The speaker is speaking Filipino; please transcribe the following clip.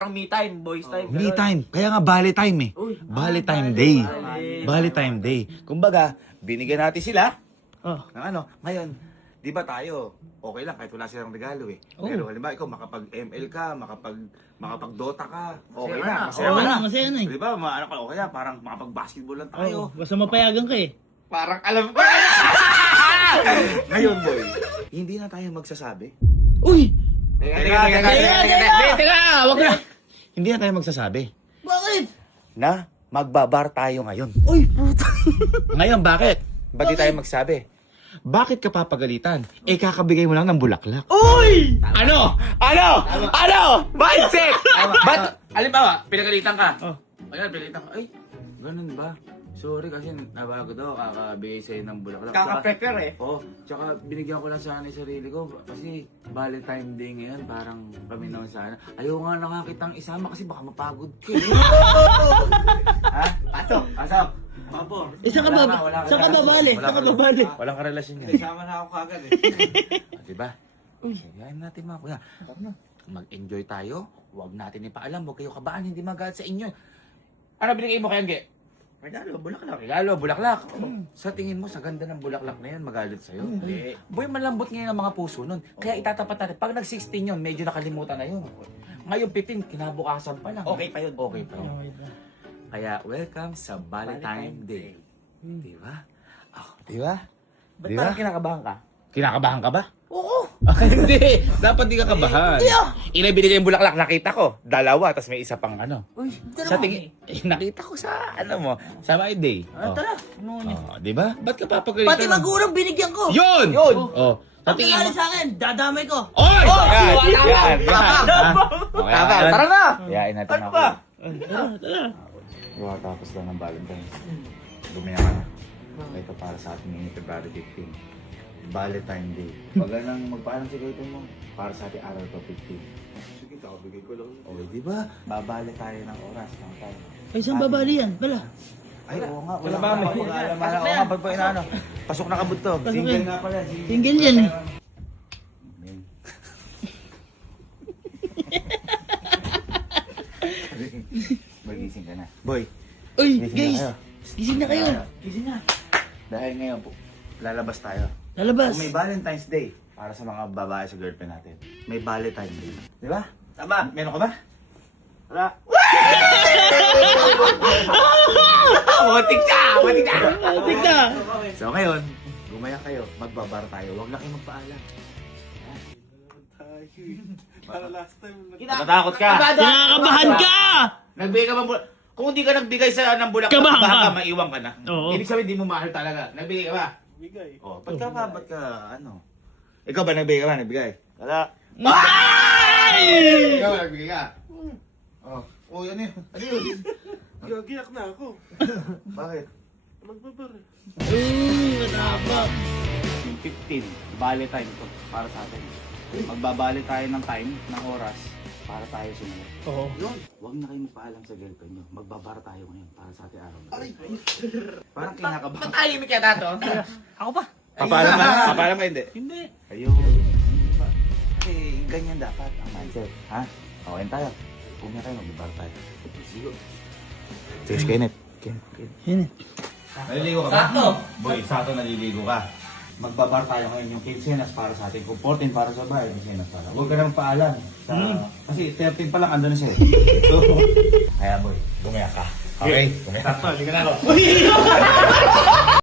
Parang me time, boys time. Me time. Kaya nga Bali time eh. Bali time day. Bali time day. Kumbaga, binigyan natin sila ng ano. Ngayon, di ba tayo, okay lang kahit wala silang regalo eh. Pero halimbawa ikaw, makapag-ML ka, makapag-Dota ka, okay na. Masaya na. Masaya na eh. Di ba, ano ka, okay na, parang makapag-basketball lang tayo. Basta mapayagan ka eh. Parang alam ko. Ngayon, boy, hindi na tayo magsasabi. Uy! Teka, wag na. Hindi na tayo magsasabi Bakit? na magbabar tayo ngayon. Uy, puta. Ngayon, bakit? Ba't di tayo magsabi? Bakit ka papagalitan? Eh, kakabigay mo lang ng bulaklak. Uy! Ano? Mindset! Ba't? Halimbawa, pinagalitan ka. Ayun, pinagalitan ka. Ay, ganun ba? Sorry kasi nabago daw, kakabigay sa'yo ng bulaklak. Kaka-prepare eh. Oo, tsaka binigyan ko lang sana yung sarili ko. Kasi Valentine Day ngayon, parang kami naman sana. Ayaw nga nakakitang isama kasi baka mapagod ka. Ha? Pasok! Pabor. Saan ka babali? Walang karelasyon yan. Isama na ako kagad eh. Diba? Sabihin natin mga kuya. Mag-enjoy tayo. Huwag natin ipaalam. Huwag kayo kabaan. Hindi magalit sa inyo. Ano binigay mo kay Angge? Regalo, bulaklak. Regalo, bulaklak. Sa tingin mo, sa ganda ng bulaklak na yan, magalit sa'yo? Hindi. Boy, malambot ngayon ang mga puso nun. Kaya itatapat natin. Pag nag-16 yun, medyo nakalimutan na yun. Ngayon 15, kinabukasan pa lang. Okay pa yun. Okay pa yun. Kaya welcome sa Valentine Day. Diba? Oh, diba? Ba't parang kinakabahan ka? Kinakabahan ka ba? Oo. Hindi. Dapat di ka kabahan. Inabili yung bulaklak. Nakita ko. Dalawa. Tapos may isa pang ano. Uy, Sa tingin, nakita ko sa ano mo. Sa my day. Tara. Di ba? Ba't ka papagalitan? Pati magulang binigyan ko. Yun! Oh. Sa Pag tingin mo. nangalit sa akin, dadamay ko. Oy! Yan! Tama. Okay, Tama. Alan. Tara na! Yayain natin Ano ako. ba? Diba, tapos lang ng Valentine. Bumaya ka na. Ito para sa ating ngayon, February 15. Valentine Day. Pag nang magpaalam si Gaten mo, para sa ating araw to 15. Sige, kakabigay ko lang. Okay, di ba? Babali tayo ng oras. Ng time. Ay, saan babali yan? Bala. Ay, oo nga. Wala Wala ba, ba? may- Mag-aalam. Pasok na Oo yan. nga, pag inaano. Pasok na kabut to. Pasok Single yan. nga pala. Single yan eh. Magising ka na. Boy, Uy, gising guys. na kayo. Gising na kayo. Gising na. Dahil ngayon po, lalabas tayo. Lalabas. Kung may Valentine's Day, para sa mga babae sa girlfriend natin, may Valentine's Day. Di ba? Tama. Meron ka ba? Wala. Motik ka! Motik ka! Tigna. So ngayon, gumaya kayo, magbabar tayo. Huwag na kayo magpaalam. Para last time. Natatakot ka! Kinakabahan ka! Nagbigay ka ba kung hindi ka nagbigay sa ng bulaklak, Kabahan baka ka. maiwan ka na. Oo. Ibig sabihin, di mo mahal talaga. Nagbigay ka ba? Bigay. Oh, ba't ka, ano? Ikaw ba nagbigay ka ba? Nagbigay? Wala. Ikaw nagbigay ka? Oh, oh, yan yun. Ano yun? Gagiyak na ako. Bakit? Magbabar eh. Matapang. 15, Valentine to para sa atin. Magbabali tayo ng time, ng oras, para tayo sumunod. Oo. Yun, huwag na kayo magpaalam sa girlfriend nyo. Magbabara tayo ngayon para sa ating araw. Parang kinakabahan. Tahimik yata to. Ako pa. Papaalam ka? Papaalam ka hindi? Hindi. Ayun. Kasi ganyan dapat ang mindset. Ha? Okay tayo. Kung na tayo, magbabara tayo. Sige. Sige, Kenneth. Yan eh. Naliligo ka ba? Boy, sakto naliligo ka. Magbabar tayo ngayon yung 15 para sa atin. Kung 14 para sa bahay, 15 para. Huwag ka naman paalam. Kasi 13 pa lang, andun na siya. So, kaya boy, gumaya ka. Okay? Gumaya ka. Sige na ako.